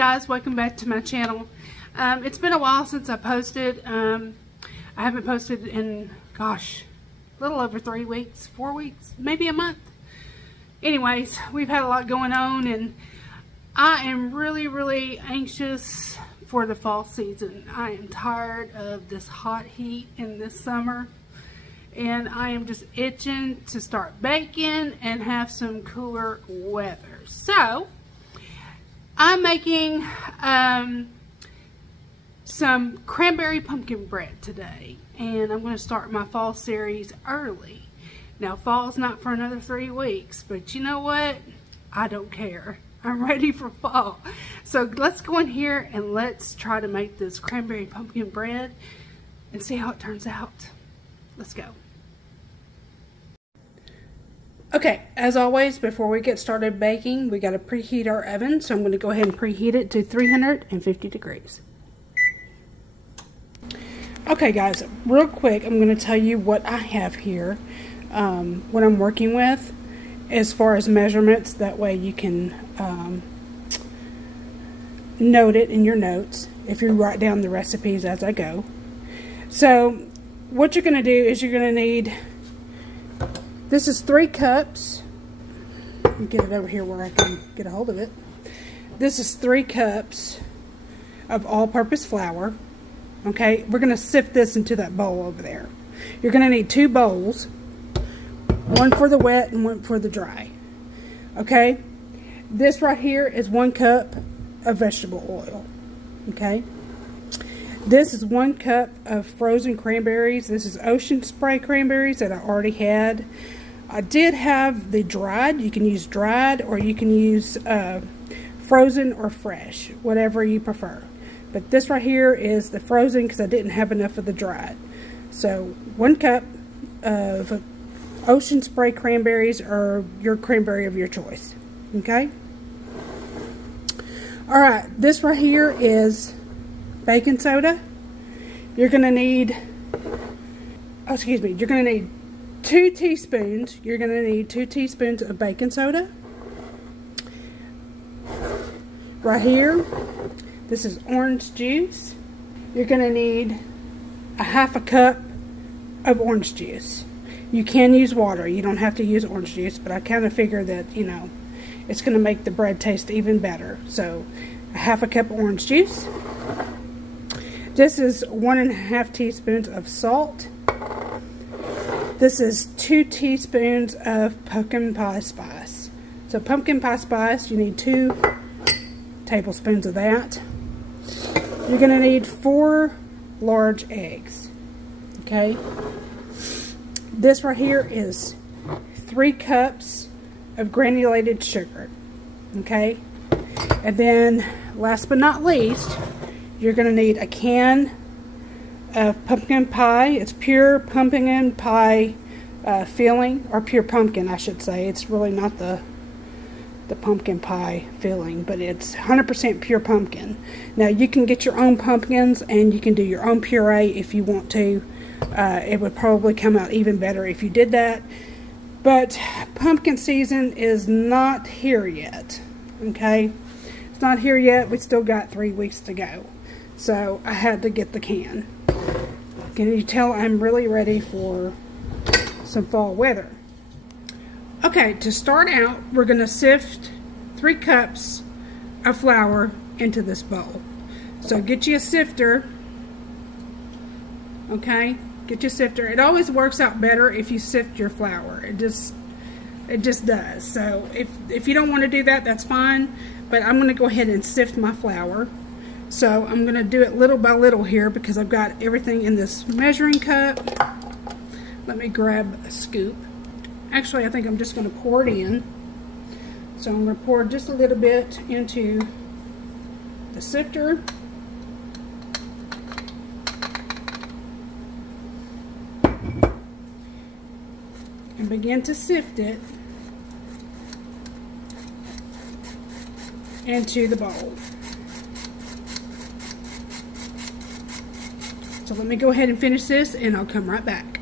guys, welcome back to my channel. It's been a while since I posted. I haven't posted in, gosh, a little over 3 weeks, 4 weeks, maybe a month. Anyways, we've had a lot going on, and I am really anxious for the fall season. I am tired of this hot heat in this summer, and I am just itching to start baking and have some cooler weather. So I'm making some cranberry pumpkin bread today, and I'm going to start my fall series early. Now, fall's not for another 3 weeks, but you know what? I don't care. I'm ready for fall. So let's go in here and let's try to make this cranberry pumpkin bread and see how it turns out. Let's go. Okay, as always, before we get started baking, we got to preheat our oven. So I'm going to go ahead and preheat it to 350 degrees. Okay guys, real quick, I'm going to tell you what I have here, what I'm working with as far as measurements. That way you can note it in your notes if you write down the recipes as I go. So what you're going to do is you're going to need, this is 3 cups. Let me get it over here where I can get a hold of it. This is 3 cups of all-purpose flour. Okay, we're going to sift this into that bowl over there. You're going to need 2 bowls, one for the wet and one for the dry. Okay, this right here is 1 cup of vegetable oil. Okay, this is 1 cup of frozen cranberries. This is ocean spray cranberries that I already had. I did have the dried. You can use dried or you can use frozen or fresh, whatever you prefer. But this right here is the frozen because I didn't have enough of the dried. So 1 cup of ocean spray cranberries or your cranberry of your choice. Okay. All right. This right here is baking soda. You're going to need, oh, excuse me, you're going to need 2 teaspoons. You're going to need 2 teaspoons of baking soda. Right here, this is orange juice. You're going to need a 1/2 cup of orange juice. You can use water. You don't have to use orange juice, but I kind of figure that, you know, it's going to make the bread taste even better. So, a 1/2 cup of orange juice. This is 1½ teaspoons of salt. This is 2 teaspoons of pumpkin pie spice. So, pumpkin pie spice, you need 2 tablespoons of that. You're going to need 4 large eggs. Okay. This right here is 3 cups of granulated sugar. Okay. And then, last but not least, you're going to need a can of pumpkin pie. It's pure pumpkin pie filling, or pure pumpkin, I should say. It's really not the pumpkin pie filling, but it's 100% pure pumpkin. Now you can get your own pumpkins and you can do your own puree if you want to. It would probably come out even better if you did that, but pumpkin season is not here yet. Okay, it's not here yet. We still got 3 weeks to go, so I had to get the can. Can you tell I'm really ready for some fall weather? Okay, to start out, we're going to sift 3 cups of flour into this bowl. So get you a sifter. Okay, get you a sifter. It always works out better if you sift your flour. It just does. So if you don't want to do that, that's fine. But I'm going to go ahead and sift my flour. So I'm going to do it little by little here because I've got everything in this measuring cup. Let me grab a scoop. Actually, I think I'm just going to pour it in. So I'm going to pour just a little bit into the sifter. And begin to sift it into the bowl. So let me go ahead and finish this and I'll come right back.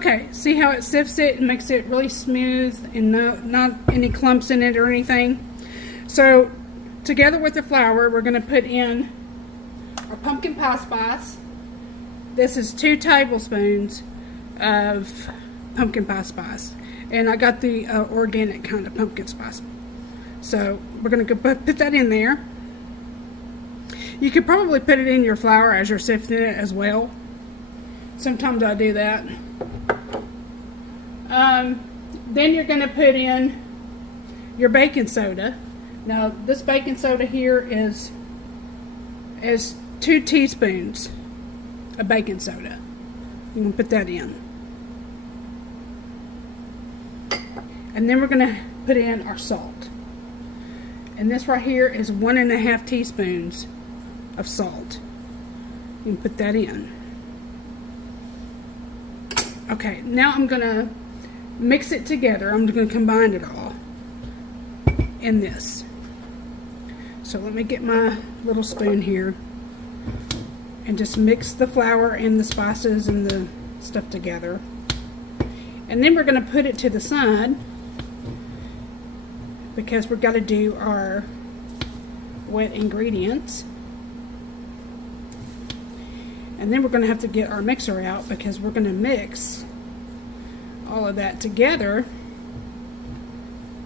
Okay, see how it sifts it and makes it really smooth and not any clumps in it or anything? So together with the flour, we're going to put in our pumpkin pie spice. This is 2 tablespoons of pumpkin pie spice. And I got the organic kind of pumpkin spice. So we're going to put that in there. You could probably put it in your flour as you're sifting it as well. Sometimes I do that. Then you're going to put in your baking soda. Now this baking soda here is 2 teaspoons of baking soda. You can put that in. And then we're going to put in our salt. And this right here is 1.5 teaspoons of salt. You can put that in. Okay, now I'm going to mix it together. I'm going to combine it all in this. So let me get my little spoon here and just mix the flour and the spices and the stuff together. And then we're going to put it to the side because we've got to do our wet ingredients. And then we're going to have to get our mixer out because we're going to mix all of that together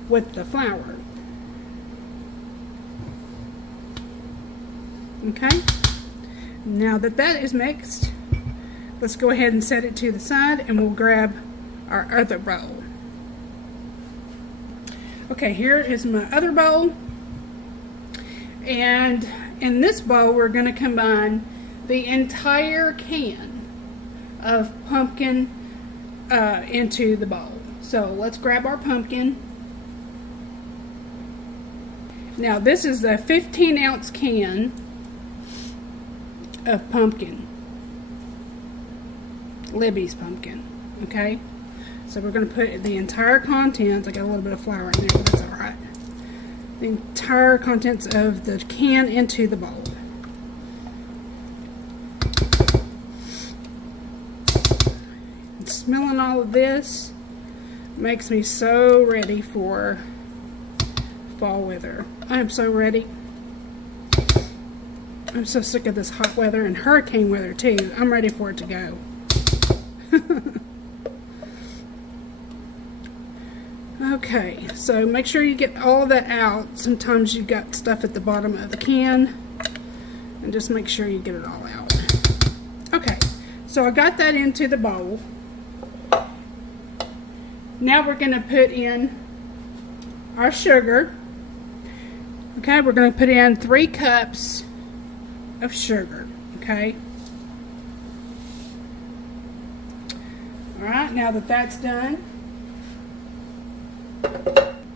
with the flour. Okay, now that that is mixed, let's go ahead and set it to the side and we'll grab our other bowl. Okay, here is my other bowl, and in this bowl we're going to combine the entire can of pumpkin into the bowl. So let's grab our pumpkin. Now this is a 15-ounce can of pumpkin, Libbys pumpkin. Okay, so we're going to put the entire contents, I got a little bit of flour in there, but that's alright, the entire contents of the can into the bowl. And smelling all of this makes me so ready for fall weather. I am so ready. I'm so sick of this hot weather and hurricane weather too. I'm ready for it to go. Okay, so make sure you get all of that out. Sometimes you've got stuff at the bottom of the can, and just make sure you get it all out. Okay, so I got that into the bowl. Now we're going to put in our sugar. Okay, we're going to put in 3 cups of sugar. Okay. Alright, now that that's done,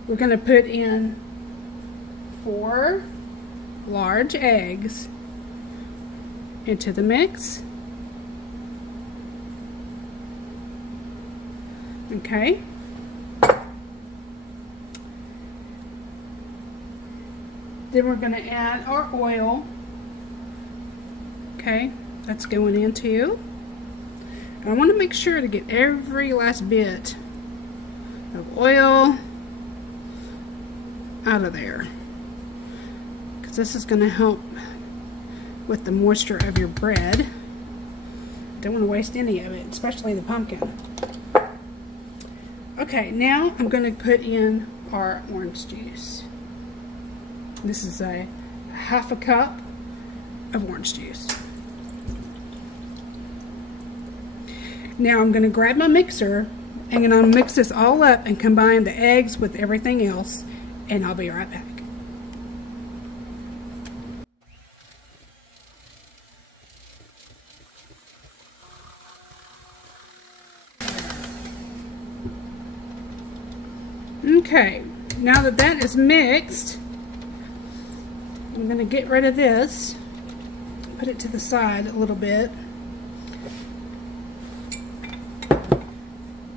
we're going to put in 4 large eggs into the mix. Okay. Then we're going to add our oil. Okay, that's going in too. And I want to make sure to get every last bit of oil out of there, because this is going to help with the moisture of your bread. Don't want to waste any of it, especially the pumpkin. Okay, now I'm going to put in our orange juice. This is a 1/2 cup of orange juice. Now I'm going to grab my mixer and I'm going to mix this all up and combine the eggs with everything else, and I'll be right back. Okay, now that that is mixed, I'm going to get rid of this, put it to the side a little bit,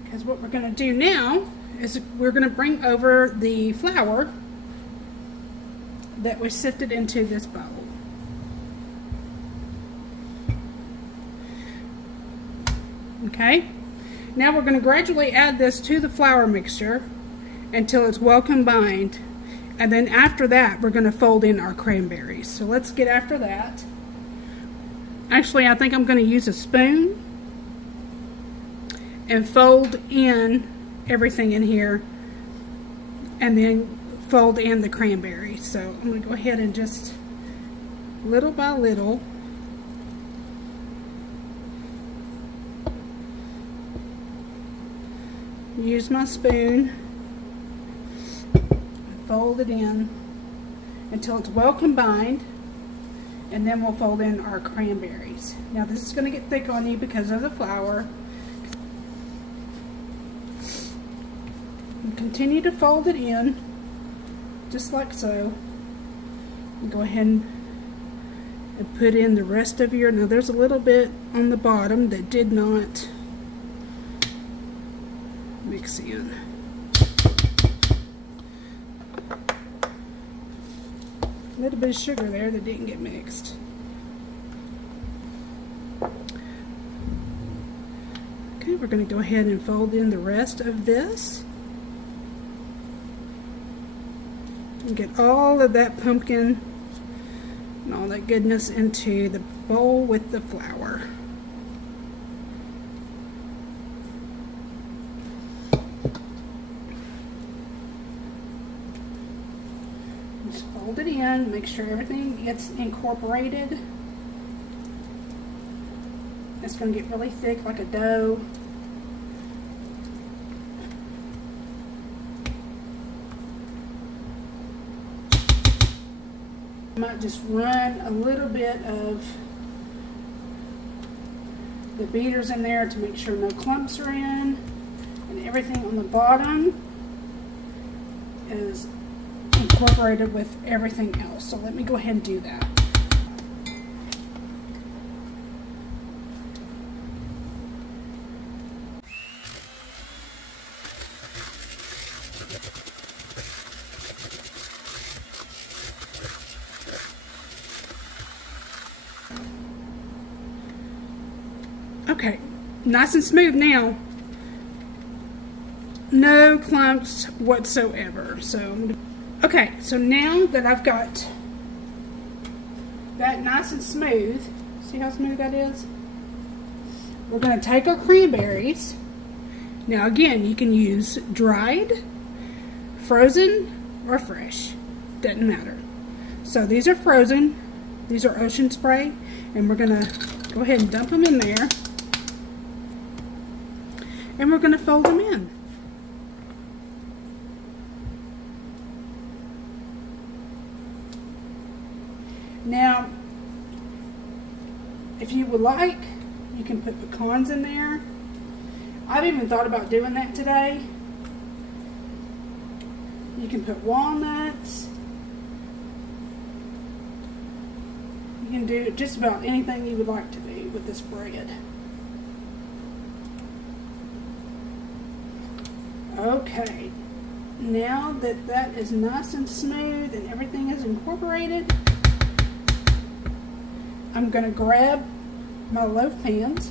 because what we're going to do now is we're going to bring over the flour that was sifted into this bowl. Okay, Now we're going to gradually add this to the flour mixture until it's well combined. And then after that, we're going to fold in our cranberries. So let's get after that. Actually, I think I'm going to use a spoon and fold in everything in here, and then fold in the cranberries. So I'm going to go ahead and just little by little use my spoon, fold it in until it's well combined, and then we'll fold in our cranberries. Now this is going to get thick on you because of the flour. And continue to fold it in just like so. And go ahead and put in the rest of your, now there's a little bit on the bottom that did not mix in. A little bit of sugar there that didn't get mixed. Okay, we're going to go ahead and fold in the rest of this. And get all of that pumpkin and all that goodness into the bowl with the flour. Just fold it in, make sure everything gets incorporated. It's going to get really thick like a dough. I might just run a little bit of the beaters in there to make sure no clumps are in, and everything on the bottom is incorporated with everything else. So let me go ahead and do that. Okay, nice and smooth now. No clumps whatsoever. So, okay, so now that I've got that nice and smooth, see how smooth that is? We're going to take our cranberries. Now again, you can use dried, frozen, or fresh. Doesn't matter. So these are frozen. These are Ocean Spray. And we're going to go ahead and dump them in there. And we're going to fold them in. Now, if you would like, you can put pecans in there. I've even thought about doing that today. You can put walnuts. You can do just about anything you would like to do with this bread. Okay, now that that is nice and smooth and everything is incorporated, I'm going to grab my loaf pans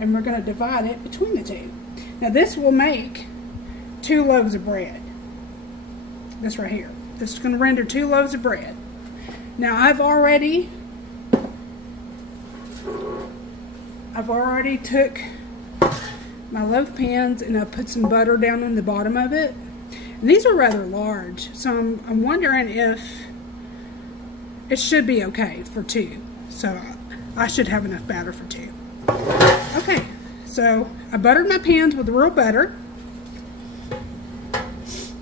and we're going to divide it between the two. Now this will make 2 loaves of bread. This right here. This is going to render 2 loaves of bread. Now I've already took my loaf pans and I put some butter down on the bottom of it. And these are rather large, so I'm wondering if it should be okay for 2. So I should have enough batter for 2. Okay, so I buttered my pans with real butter.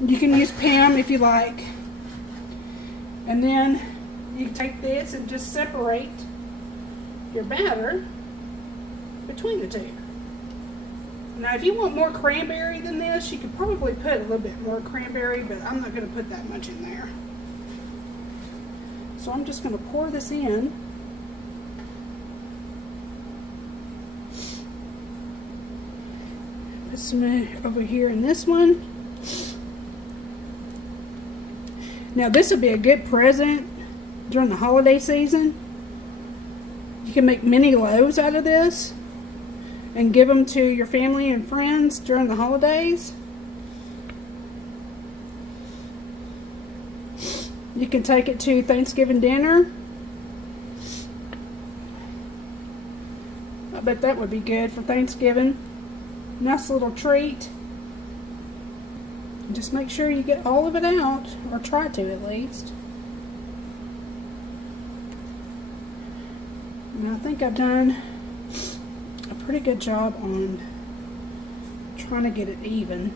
You can use Pam if you like. And then you take this and just separate your batter between the two. Now if you want more cranberry than this, you could probably put a little bit more cranberry, but I'm not going to put that much in there. So I'm just going to pour this in. Put some over here in this one. Now this would be a good present during the holiday season. You can make mini loaves out of this. and give them to your family and friends during the holidays. You can take it to Thanksgiving dinner. I bet that would be good for Thanksgiving. Nice little treat. Just make sure you get all of it out, or try to at least. And I think I've done a pretty good job on trying to get it even,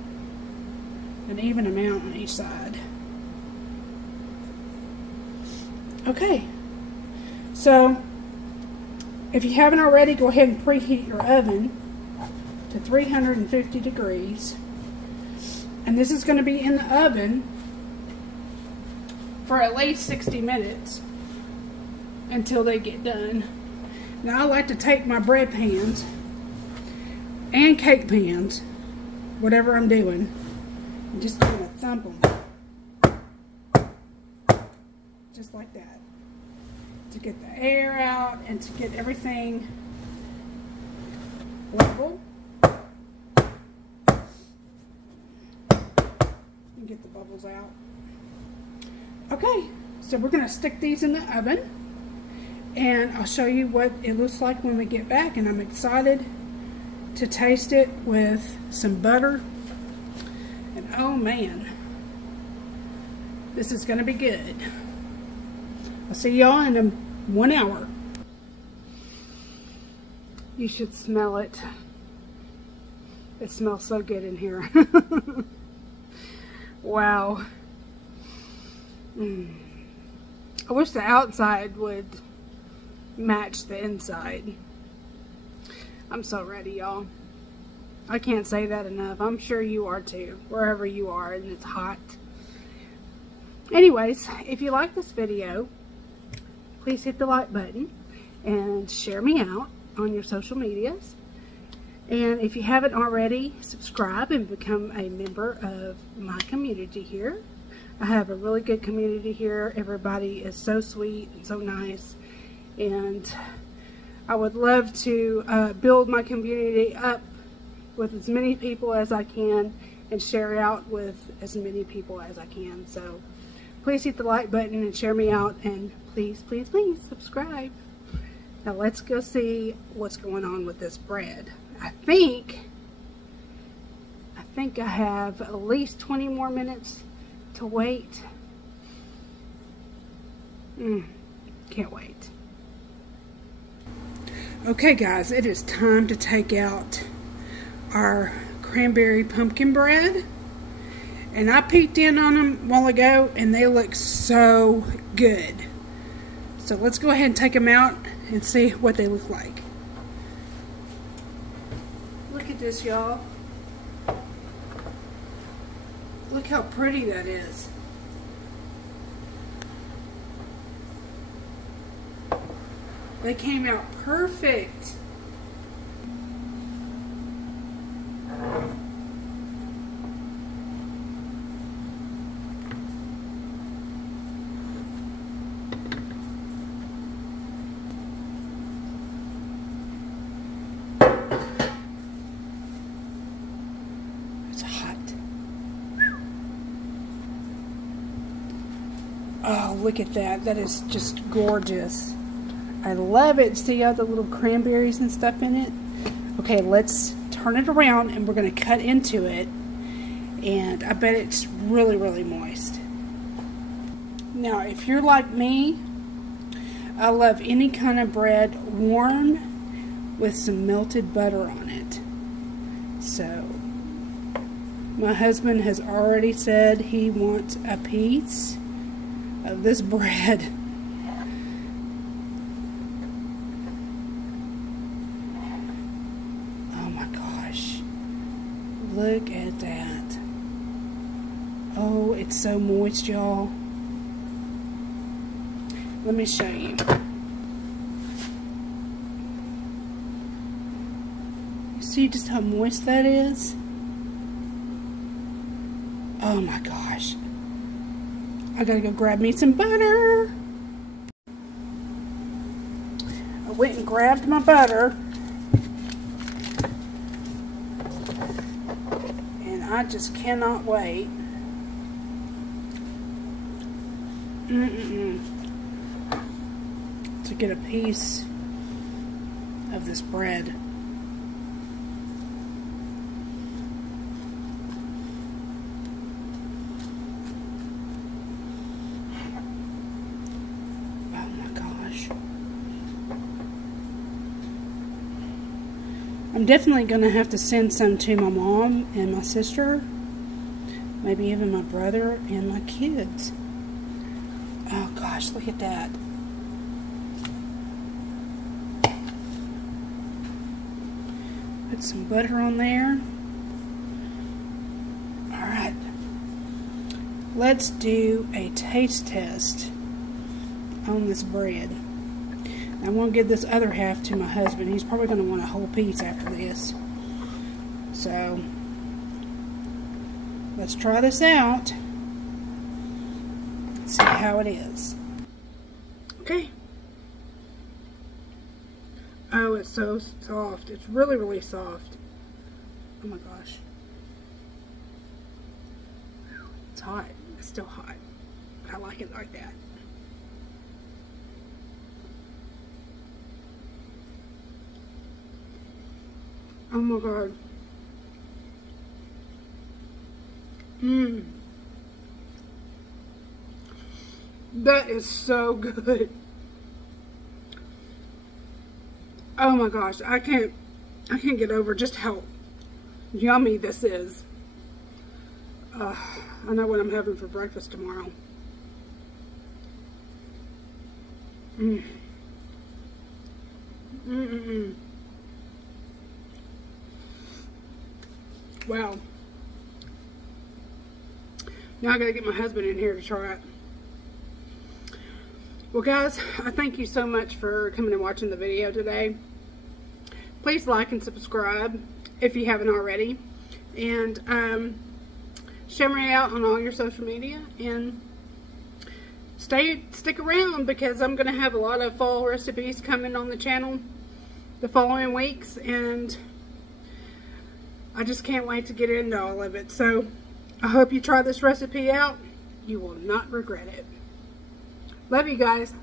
an even amount on each side. Okay, so if you haven't already, go ahead and preheat your oven to 350 degrees. And this is going to be in the oven for at least 60 minutes until they get done. Now I like to take my bread pans and cake pans, whatever I'm doing, and just kind of thump them. Just like that. To get the air out and to get everything level. And get the bubbles out. Okay, so we're going to stick these in the oven. And I'll show you what it looks like when we get back. And I'm excited to taste it with some butter. And oh man, this is going to be good. I'll see y'all in 1 hour. You should smell it. It smells so good in here. Wow. I wish the outside would match the inside. I'm so ready, y'all. I can't say that enough. I'm sure you are too, wherever you are and it's hot. Anyways, if you like this video, please hit the like button and share me out on your social medias. And if you haven't already, subscribe and become a member of my community here. I have a really good community here. Everybody is so sweet and so nice. And I would love to build my community up with as many people as I can and share out with as many people as I can. So please hit the like button and share me out, and please, please, please subscribe. Now let's go see what's going on with this bread. I think I have at least 20 more minutes to wait. Can't wait. Okay guys, it is time to take out our cranberry pumpkin bread. And I peeked in on them a while ago and they look so good. So let's go ahead and take them out and see what they look like. Look at this, y'all. Look how pretty that is. They came out perfect. It's hot. Oh, look at that. That is just gorgeous. I love it. See all the little cranberries and stuff in it? Okay, let's turn it around and we're going to cut into it. And I bet it's really, really moist. Now, if you're like me, I love any kind of bread warm with some melted butter on it. So, my husband has already said he wants a piece of this bread. Oh my gosh. Look at that. Oh, it's so moist, y'all. Let me show you. You see just how moist that is? Oh my gosh. I gotta go grab me some butter. I went and grabbed my butter. I just cannot wait. To get a piece of this bread. Oh my gosh. I'm definitely going to have to send some to my mom and my sister. Maybe even my brother and my kids. Oh gosh, look at that. Put some butter on there. Alright. Let's do a taste test on this bread. I'm going to give this other half to my husband. He's probably going to want a whole piece after this. So, let's try this out. See how it is. Okay. Oh, it's so soft. It's really, really soft. Oh my gosh. It's hot. It's still hot. But I like it like that. Oh my god. Mmm. That is so good. Oh my gosh, I can't get over just how yummy this is. I know what I'm having for breakfast tomorrow. Wow. Now I gotta get my husband in here to try it. Well guys, I thank you so much for coming and watching the video today. Please like and subscribe if you haven't already. And share me out on all your social media. And stick around because I'm going to have a lot of fall recipes coming on the channel the following weeks. And I just can't wait to get into all of it. So I hope you try this recipe out. You will not regret it. Love you guys.